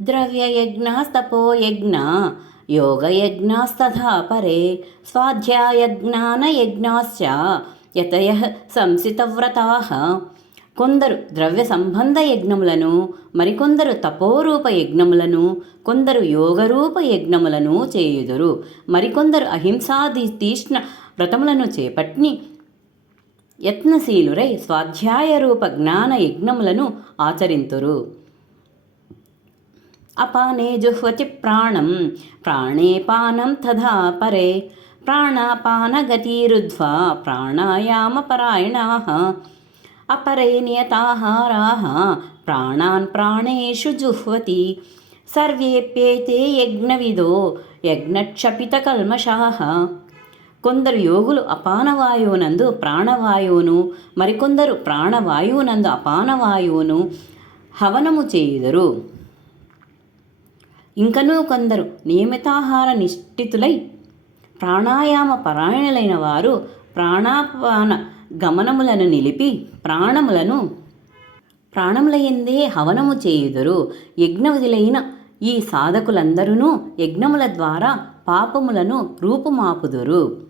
ద్రవ్యయజ్ఞాస్తపోయజ్ఞా యోగయజ్ఞాస్తథా పరే స్వాధ్యాయజ్ఞానయజ్ఞాశ్చ యతయః సంసితవ్రతాః. కొందరు ద్రవ్య సంబంధ యజ్ఞములను, మరికొందరు తపోరూప యజ్ఞములను, కొందరు యోగరూప యజ్ఞములను చేయుదురు. మరికొందరు అహింసాది తీష్ణ వ్రతములను చేపట్టి యత్నశీలురై స్వాధ్యాయ రూప జ్ఞాన యజ్ఞములను ఆచరింతురు. అపానే జుహ్వతి ప్రాణం ప్రాణే పానం తథా పరే ప్రాణాపానగతిరుద్ధ్వా ప్రాణాయామపరాయణాః. అపరే నియతాహారాః ప్రాణాన్ ప్రాణేషు జుహ్వతి సర్వేప్యేతే యజ్ఞవిదో యజ్ఞక్షపితకల్మషాః. కొందరు యోగులు అపానవాయువునందు ప్రాణవాయువును, మరికొందరు ప్రాణవాయువునందు అపానవాయువును హవనము చేయుదురు. ఇంకనూ కొందరు నియమితాహార నిష్ఠితులై ప్రాణాయామ పరాయణులైన వారు ప్రాణాపాన గమనములను నిలిపి ప్రాణములయందే హవనము చేయుదురు. యజ్ఞవిధులైన ఈ సాధకులందరూ యజ్ఞముల ద్వారా పాపములను రూపుమాపుదురు.